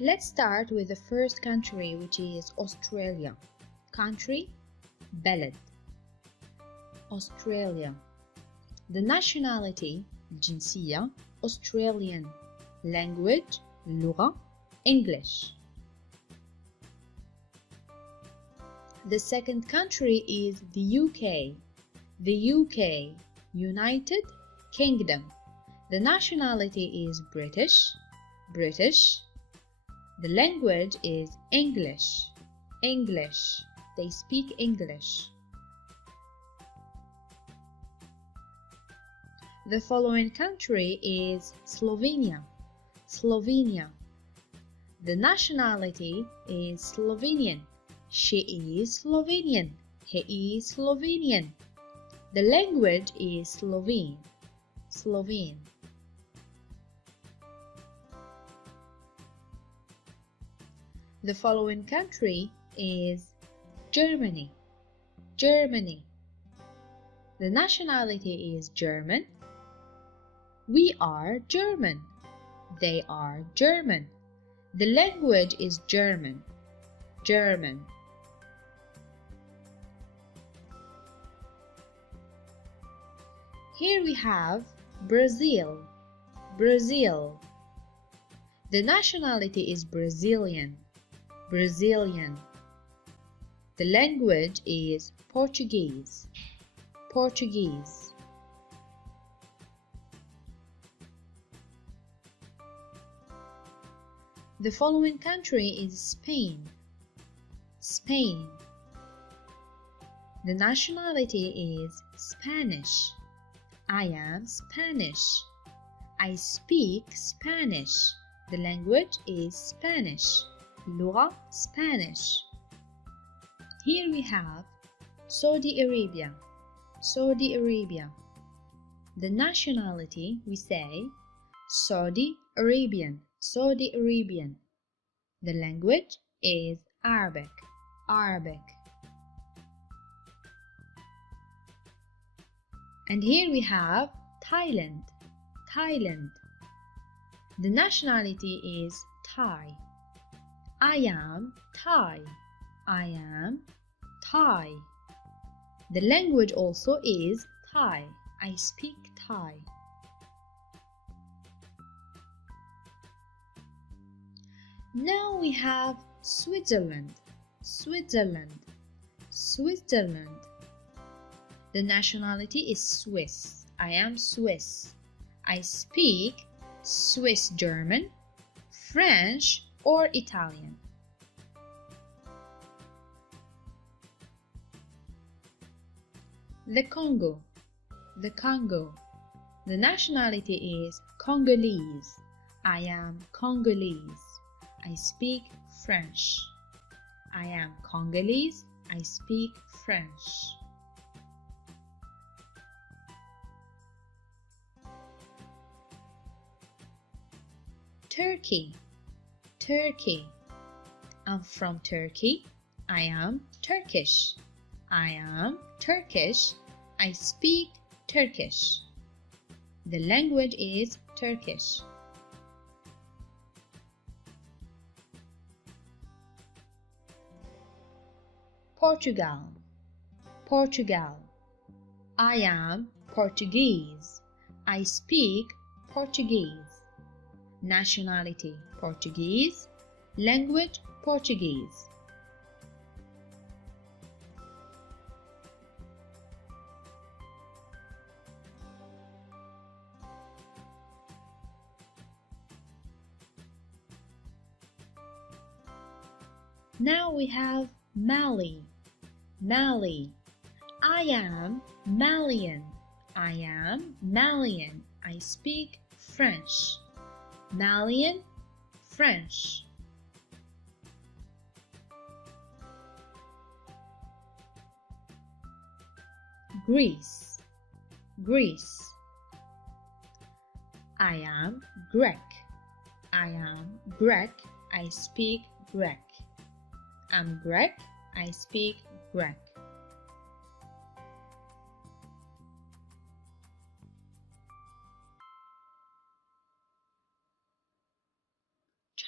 Let's start with the first country, which is Australia. Country, بلد. Australia. The nationality, الجنسية, Australian. Language, اللغة, English. The second country is the UK. The UK, United Kingdom. The nationality is British. The language is English. They speak English. The following country is Slovenia. The nationality is Slovenian. She is Slovenian. He is Slovenian. The language is Slovene. The following country is Germany. The nationality is German. We are German. They are German. The language is German. Here we have Brazil. The nationality is Brazilian. The language is Portuguese. The following country is Spain. The nationality is Spanish. I am Spanish. I speak Spanish. The language is Spanish. اللغة Spanish. Here we have Saudi Arabia. The nationality, we say Saudi Arabian. The language is Arabic. And here we have Thailand. The nationality is Thai. I am Thai. The language also is Thai. I speak Thai. Now we have Switzerland. The nationality is Swiss. I am Swiss. I speak Swiss German, French, or Italian. The Congo. The nationality is Congolese. I am Congolese. I speak French. I am Congolese. I speak French. Turkey. I'm from Turkey. I am Turkish. I speak Turkish. The language is Turkish. Portugal. I am Portuguese. I speak Portuguese. Nationality Portuguese. Language Portuguese. Now we have Mali. I am Malian. I speak French. Malian, French. Greece. I am Greek. I speak Greek. I'm Greek. I speak Greek.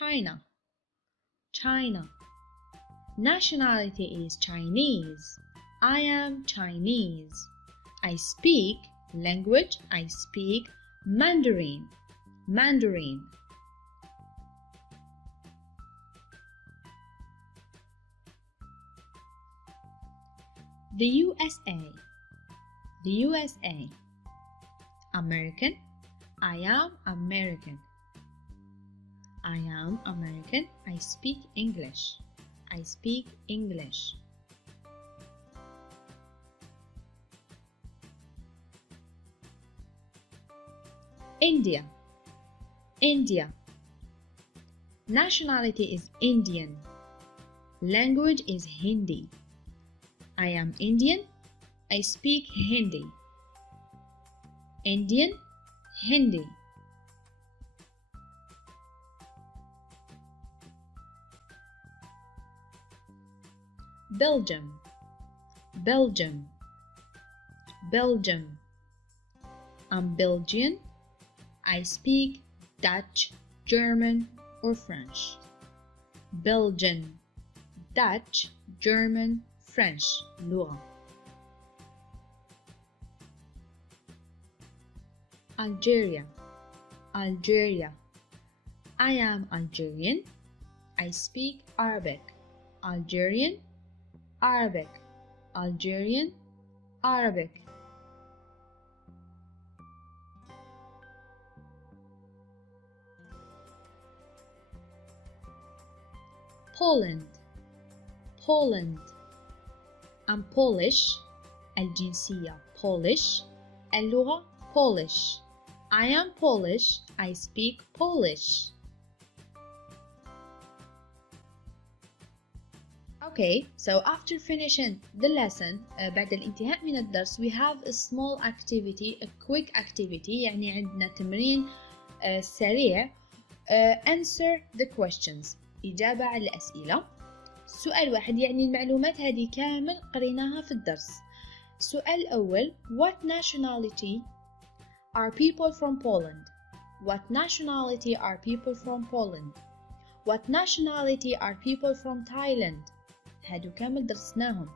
China. China. Nationality is Chinese. I am Chinese. I speak language. I speak Mandarin. Mandarin. The USA. The USA. American. I am American. I am American. I speak English. I speak English. India. India. Nationality is Indian. Language is Hindi. I am Indian. I speak Hindi. Indian, Hindi. Belgium. Belgium. Belgium. I'm Belgian. I speak Dutch, German, or French. Belgian. Dutch, German, French. لغة. Algeria. Algeria. I am Algerian. I speak Arabic. Algerian, Arabic. Algerian, Arabic. Poland. Poland. I'm Polish. الجنسية Polish. اللغة Polish. I am Polish. I speak Polish. Okay, so after finishing the lesson, بعد الانتهاء من الدرس, we have a small activity, a quick activity, يعني عندنا تمرين سريع. Answer the questions. إجابة على الأسئلة. سؤال واحد، يعني المعلومات هذه كامل قريناها في الدرس. السؤال الأول: What nationality are people from Poland? What nationality are people from Poland? What nationality are people from Thailand? هادو كامل درسناهم.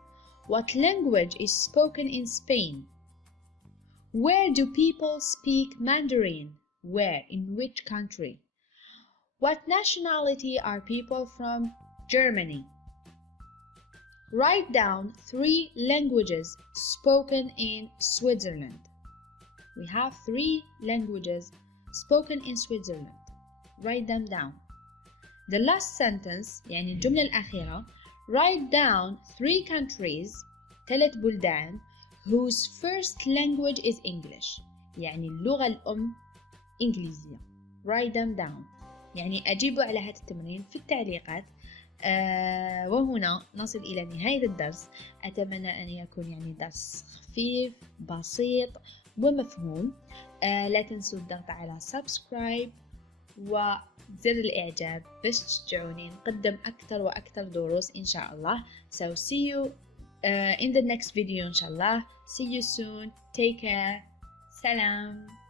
What language is spoken in Spain? Where do people speak Mandarin? Where? In which country? What nationality are people from Germany? Write down 3 languages spoken in Switzerland. We have 3 languages spoken in Switzerland. Write them down. The last sentence, يعني الجملة الأخيرة, write down 3 countries, 3 بلدان, whose first language is English. يعني اللغة الأم إنجليزية. Write them down. يعني أجيبوا على هذا التمرين في التعليقات. وهنا نصل إلى نهاية الدرس. أتمنى أن يكون يعني درس خفيف بسيط ومفهوم. لا تنسوا الضغط على سبسكرايب وزر الإعجاب باش تشجعوني نقدم أكثر وأكثر دروس إن شاء الله. So see you in the next video إن شاء الله. See you soon. Take care. سلام.